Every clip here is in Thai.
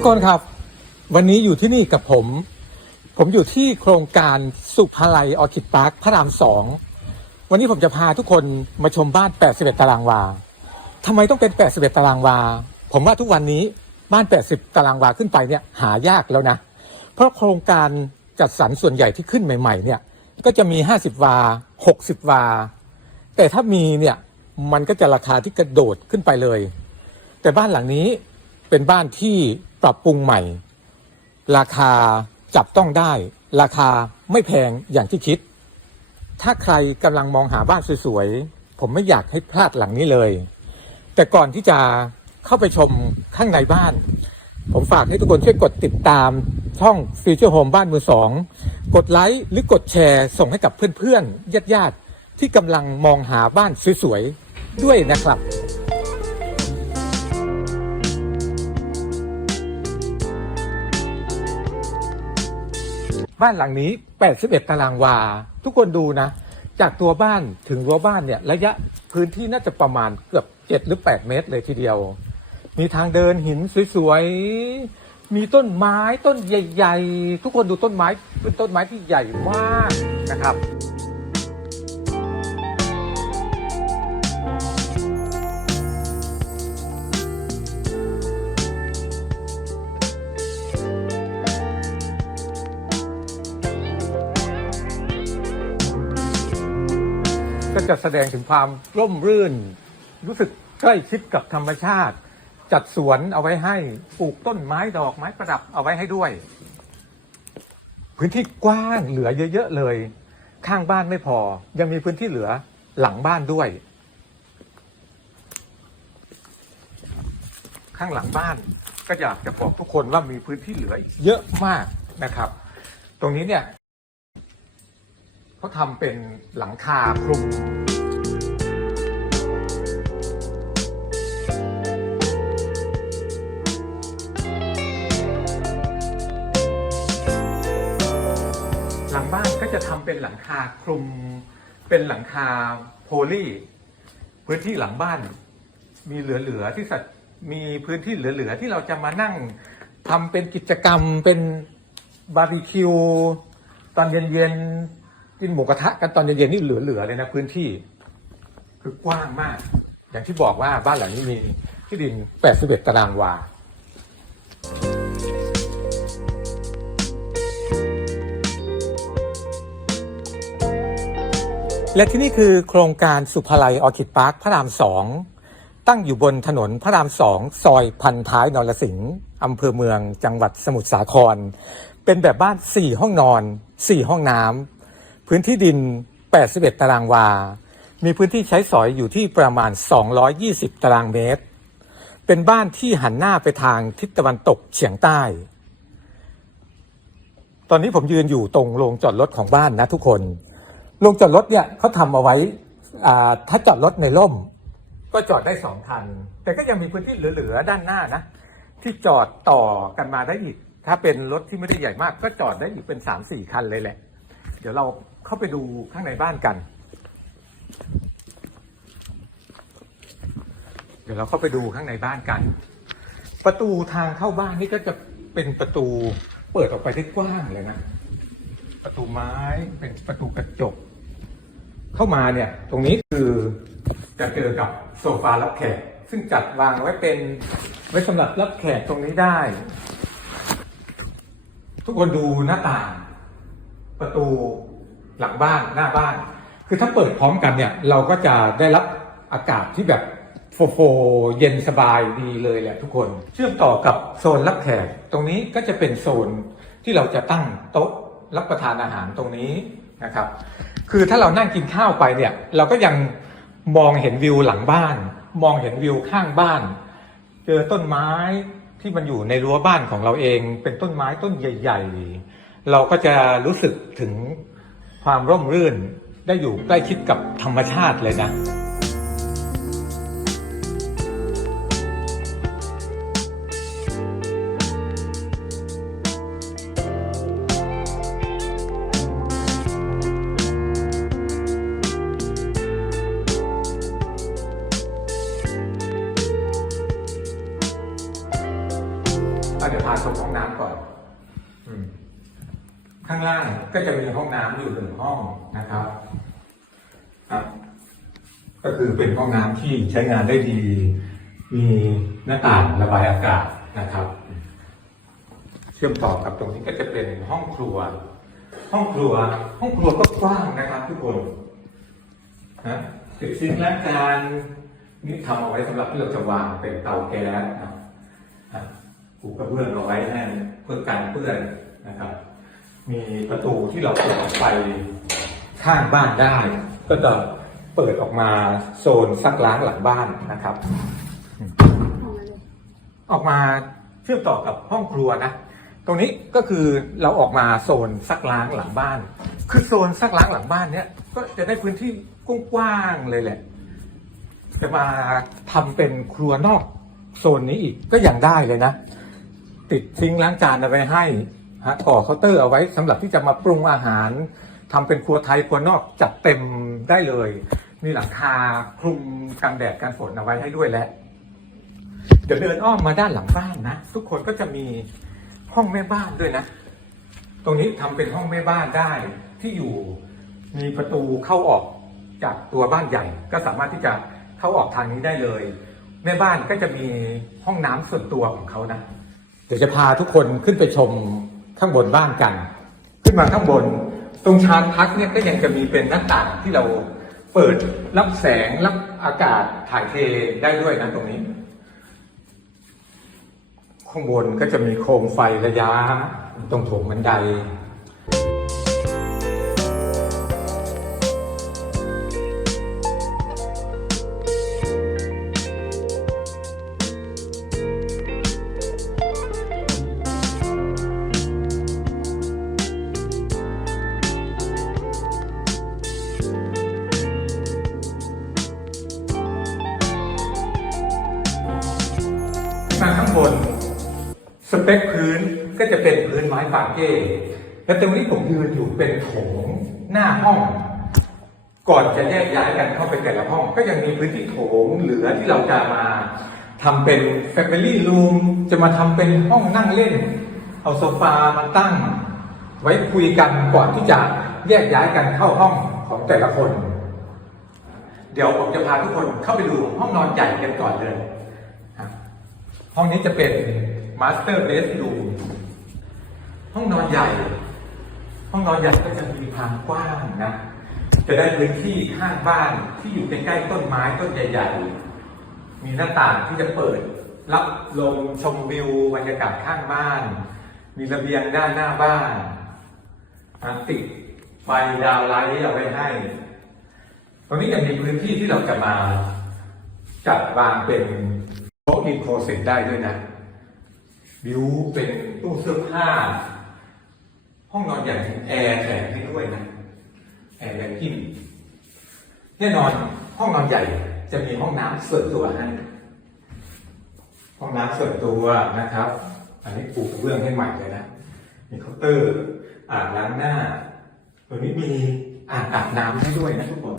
ทุกคนครับ วันนี้อยู่ที่นี่กับผม ผมอยู่ที่โครงการสุภาลัยออคิดพาร์คพระรามสองวันนี้ผมจะพาทุกคนมาชมบ้าน 81 ตารางวาทำไมต้องเป็น 81 ตารางวา ผมว่าทุกวันนี้บ้าน 80 ตารางวาขึ้นไปเนี่ยหายากแล้วนะ เพราะโครงการจัดสรรส่วนใหญ่ที่ขึ้นใหม่ ๆ เนี่ย ก็จะมี 50 วา 60 วา แต่ถ้ามีเนี่ยมันก็จะราคาที่กระโดดขึ้นไปเลย แต่บ้านหลังนี้ เป็นบ้านที่ปรับปรุงใหม่ ราคาจับต้องได้ ราคาไม่แพงอย่างที่คิด ถ้าใครกำลังมองหาบ้านสวยๆ ผมไม่อยากให้พลาดหลังนี้เลย แต่ก่อนที่จะเข้าไปชมข้างในบ้าน ผมฝากให้ทุกคนช่วยกดติดตามช่องฟีเจอร์โฮมบ้านมือสอง กดไลค์หรือกดแชร์ส่งให้กับเพื่อนๆญาติๆที่กำลังมองหาบ้านสวยๆด้วยนะครับ บ้านหลังนี้ 81 ตารางวา ทุกคนดูนะ จากตัวบ้านถึงรั้วบ้านเนี่ยระยะพื้นที่น่าจะประมาณเกือบ 7 หรือ 8 เมตรเลยทีเดียว มีทางเดินหินสวยๆ มีต้นไม้ต้นใหญ่ ๆ ทุกคนดูต้นไม้เป็นต้นไม้ที่ใหญ่มากนะครับ ก็จะแสดงถึงความร่มรื่น รู้สึกใกล้ชิดกับธรรมชาติ จัดสวนเอาไว้ให้ปลูกต้นไม้ดอกไม้ประดับเอาไว้ให้ด้วย พื้นที่กว้างเหลือเยอะๆเลย ข้างบ้านไม่พอ ยังมีพื้นที่เหลือหลังบ้านด้วย ข้างหลังบ้านก็อยากจะบอกทุกคนว่ามีพื้นที่เหลือเยอะมากนะครับ ตรงนี้เนี่ย เขาทำเป็นหลังคาคลุมหลังบ้านก็จะทำเป็นหลังคาคลุม เป็นหลังคาโพลีพื้นที่หลังบ้าน มีเหลือๆที่สัตว์มีพื้นที่เหลือๆที่เราจะมานั่งทำเป็นกิจกรรมเป็นบาร์บีคิว ตอนเย็นๆ กินหมูกระทะกันตอนเย็นๆนี่เหลือๆเลยนะพื้นที่ คือกว้างมาก อย่างที่บอกว่าบ้านหลังนี้มีที่ดิน 81 ตารางวาและที่นี่คือโครงการสุภาลัยออคิดพาร์คพระรามสองตั้งอยู่บนถนนพระรามสองซอยพันท้ายนรสิงห์อำเภอเมืองจังหวัดสมุทรสาคร เป็นแบบบ้าน 4 ห้องนอน 4 ห้องน้ำ พื้นที่ดิน 81 ตารางวา มีพื้นที่ใช้สอยอยู่ที่ประมาณ 220 ตารางเมตร เป็นบ้านที่หันหน้าไปทางทิศตะวันตกเฉียงใต้ ตอนนี้ผมยืนอยู่ตรงโรงจอดรถของบ้านนะทุกคน โรงจอดรถเนี่ยเขาทำเอาไว้ถ้าจอดรถในร่ม ก็จอดได้สองคัน แต่ก็ยังมีพื้นที่เหลือ ๆ ด้านหน้านะ ที่จอดต่อกันมาได้อีก ถ้าเป็นรถที่ไม่ได้ใหญ่มาก ก็จอดได้อีกเป็นสามสี่คันเลยแหละ เดี๋ยวเรา เข้าไปดูข้างในบ้านกัน เดี๋ยวเราเข้าไปดูข้างในบ้านกัน ประตูทางเข้าบ้านนี่ก็จะเป็นประตูเปิดออกไปได้กว้างเลยนะ ประตูไม้เป็นประตูกระจก เข้ามาเนี่ย ตรงนี้คือจะเจอกับโซฟารับแขก ซึ่งจัดวางไว้เป็นไว้สำหรับรับแขกตรงนี้ได้ ทุกคนดูหน้าต่าง ประตู หลังบ้านหน้าบ้าน คือถ้าเปิดพร้อมกันเนี่ย เราก็จะได้รับอากาศที่แบบโฟโฟเย็นสบายดีเลยแหละทุกคน เชื่อมต่อกับโซนรับแขก ตรงนี้ก็จะเป็นโซนที่เราจะตั้งโต๊ะรับประทานอาหารตรงนี้นะครับ คือถ้าเรานั่งกินข้าวไปเนี่ย เราก็ยังมองเห็นวิวหลังบ้าน มองเห็นวิวข้างบ้าน เจอต้นไม้ที่มันอยู่ในรั้วบ้านของเราเอง เป็นต้นไม้ต้นใหญ่ ๆ เราก็จะรู้สึกถึง ความร่มรื่นได้อยู่ใกล้ชิดกับธรรมชาติเลยนะเดี๋ยวพาชมห้องน้ำก่อน ข้างล่างก็จะมีห้องน้ำอยู่หนึ่งห้องนะครับครับ ก็คือเป็นห้องน้ำที่ใช้งานได้ดี มีหน้าต่างระบายอากาศนะครับ เชื่อมต่อกับตรงนี้ก็จะเป็นห้องครัว ห้องครัว ห้องครัวก็กว้างนะครับทุกคนนะติดซิงค์ล้างจานนี่ทำเอาไว้สำหรับที่เราจะวางเป็นเตาแก๊สนะอะปูกระเบื้องเอาไว้ให้เพื่อกันเปื้อนนะครับ มีประตูที่เราเปิดออกไปข้างบ้านได้ ก็จะเปิดออกมาโซนซักล้างหลังบ้านนะครับ ออกมาเชื่อมต่อกับห้องครัวนะ ตรงนี้ก็คือเราออกมาโซนซักล้างหลังบ้าน คือโซนซักล้างหลังบ้านเนี้ยก็จะได้พื้นที่กว้างๆเลยแหละ จะมาทำเป็นครัวนอกโซนนี้อีกก็ยังได้เลยนะ ติดซิงล้างจานเอาไว้ให้ ฮะต่อเคาน์เตอร์เอาไว้สำหรับที่จะมาปรุงอาหารทำเป็นครัวไทยครัวนอกจัดเต็มได้เลย มีหลังคาคลุมกันแดดกันฝนเอาไว้ให้ด้วยแหละเดี๋ยวเดินอ้อมมาด้านหลังบ้านนะ ทุกคนก็จะมีห้องแม่บ้านด้วยนะ ตรงนี้ทำเป็นห้องแม่บ้านได้ที่อยู่มีประตูเข้าออกจากตัวบ้านใหญ่ ก็สามารถที่จะเข้าออกทางนี้ได้เลย แม่บ้านก็จะมีห้องน้ำส่วนตัวของเขานะ เดี๋ยวจะพาทุกคนขึ้นไปชม ข้างบนบ้านกัน ขึ้นมาข้างบน ตรงชานพักเนี่ยก็ยังจะมีเป็นหน้าต่างที่เราเปิดรับแสงรับอากาศถ่ายเทได้ด้วยนะตรงนี้ ข้างบนก็จะมีโคมไฟระยะตรงโถงบันได ม้ปาเก้ และตรงนี้ผมยืนอยู่เป็นโถงหน้าห้อง ก่อนจะแยกย้ายกันเข้าไปแต่ละห้อง ก็ยังมีพื้นที่โถงเหลือที่เราจะมาทำเป็น Family Room จะมาทำเป็นห้องนั่งเล่น เอาโซฟามาตั้ง ไว้คุยกันก่อนที่จะแยกย้ายกันเข้าห้องของแต่ละคน เดี๋ยวผมจะพาทุกคนเข้าไปดูห้องนอนใหญ่กันก่อนเลย ห้องนี้จะเป็นมา ห้องนอนใหญ่ ห้องนอนใหญ่ก็จะมีความกว้างนะ จะได้พื้นที่ข้างบ้านที่อยู่ใกล้ๆต้นไม้ต้นใหญ่ ๆ มีหน้าต่างที่จะเปิด รับลมชมวิวบรรยากาศข้างบ้าน มีระเบียงด้านหน้าบ้านติดไฟดาวไลท์เอาไว้ให้ ตรงนี้ยังมีพื้นที่ที่เราจะมาจัดวางเป็นโต๊ะอินโครเซตได้ด้วยนะวิวเป็นตู้เสื้อผ้า ห้องนอนใหญ่ถึงแอร์แถมให้ด้วยนะแอร์แรงกิ้งแน่นอนห้องนอนใหญ่จะมีห้องน้ำส่วนตัวให้ห้องน้ำส่วนตัวนะครับ อันนี้ปูกระเบื้องให้ใหม่เลยนะมีเคาน์เตอร์อ่างล้างหน้าตัวนี้มีอ่างอาบน้ำให้ด้วยนะทุกคน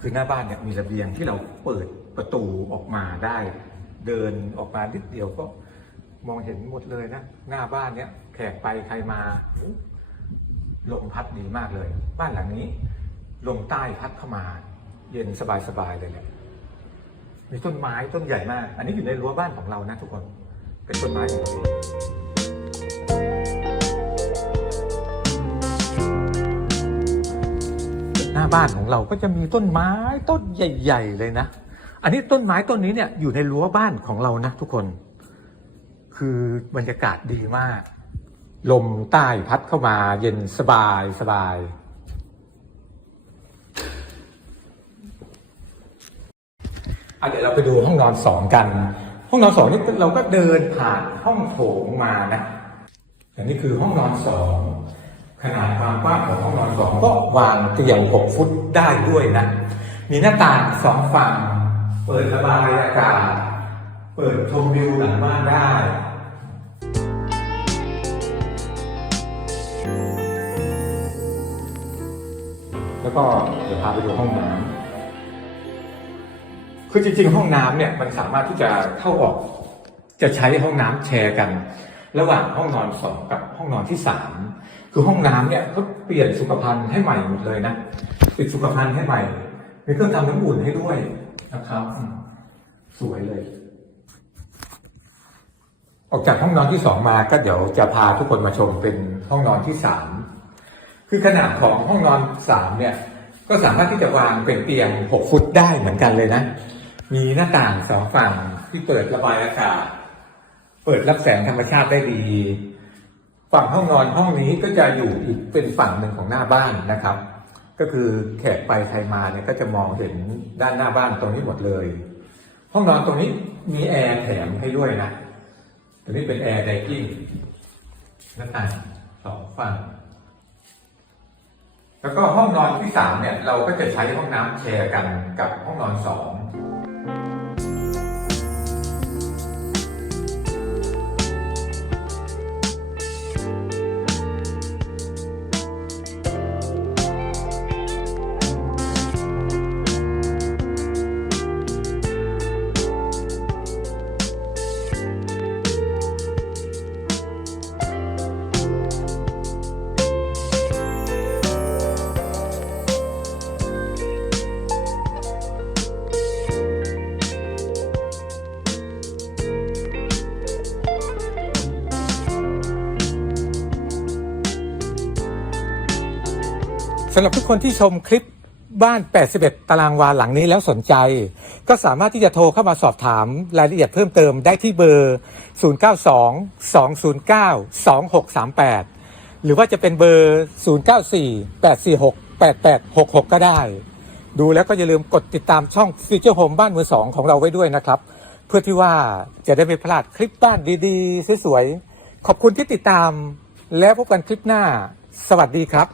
คือหน้าบ้านเนี่ยมีระเบียงที่เราเปิดประตูออกมาได้ เดินออกมานิดเดียวก็มองเห็นหมดเลยนะ หน้าบ้านเนี่ยแขกไปใครมาลมพัดดีมากเลย บ้านหลังนี้ลมใต้พัดเข้ามา เย็นสบายๆเลยแหละมีต้นไม้ต้นใหญ่มาก อันนี้อยู่ในรั้วบ้านของเรานะทุกคน เป็นต้นไม้ของเราเอง บ้านของเราก็จะมีต้นไม้ต้นใหญ่ ๆ เลยนะ อันนี้ต้นไม้ต้นนี้เนี่ยอยู่ในรั้วบ้านของเรานะทุกคน คือบรรยากาศดีมาก ลมใต้พัดเข้ามาเย็นสบายสบายเดี๋ยวเราไปดูห้องนอนสองกัน ห้องนอนสองนี่เราก็เดินผ่านห้องโถงมานะอันนี้คือห้องนอนสอง นาดความกว้างของห้องนอนสองก็วางเตียงหกฟุตได้ด้วยนะ มีหน้าต่างสองฝั่ง เปิดระบายอากาศ เปิดชมวิวหลังบ้านได้แล้วก็เดี๋ยวพาไปดูห้องน้ำคือจริงๆ ห้องน้ำเนี่ยมันสามารถที่จะเข้าออก จะใช้ห้องน้ำแชร์กัน ระหว่างห้องนอนสองกับห้องนอนที่สาม คือห้องน้ำเนี่ยเขาเปลี่ยนสุขภัณฑ์ให้ใหม่หมดเลยนะปิดสุขภัณฑ์ให้ใหม่มีเครื่องทำน้ำอุ่นให้ด้วยนะครับ สวยเลย ออกจากห้องนอนที่สองมาก็เดี๋ยวจะพาทุกคนมาชมเป็นห้องนอนที่สามคือขนาดของห้องนอนสามเนี่ย ก็สามารถที่จะวางเป็นเตียงหกฟุตได้เหมือนกันเลยนะ มีหน้าต่างสองฝั่งที่เปิดระบายอากาศ เปิดรับแสงธรรมชาติได้ดี ฝั่งห้องนอนห้องนี้ก็จะอยู่อีกเป็นฝั่งหนึ่งของหน้าบ้านนะครับ ก็คือแขกไปใครมาเนี่ยก็จะมองเห็นด้านหน้าบ้านตรงนี้หมดเลย ห้องนอนตรงนี้มีแอร์แถมให้ด้วยนะตัวนี้เป็นแอร์ไดกิ้งหน้าต่างสองฝั่งแล้วก็ห้องนอนที่สามเนี่ยเราก็จะใช้ห้องน้ำแชร์กันกับห้องนอนสอง สำหรับทุกคนที่ชมคลิปบ้าน 81 ตารางวาหลังนี้แล้วสนใจ ก็สามารถที่จะโทรเข้ามาสอบถามรายละเอียดเพิ่มเติมได้ที่เบอร์ 092-209-2638 หรือว่าจะเป็นเบอร์ 094-846-8866 ก็ได้ ดูแล้วก็อย่าลืมกดติดตามช่อง Future Home บ้านมือสองของเราไว้ด้วยนะครับ เพื่อที่ว่าจะได้ไม่พลาดคลิปบ้านดีๆ สวยๆ ขอบคุณที่ติดตาม แล้วพบกันคลิปหน้า สวัสดีครับ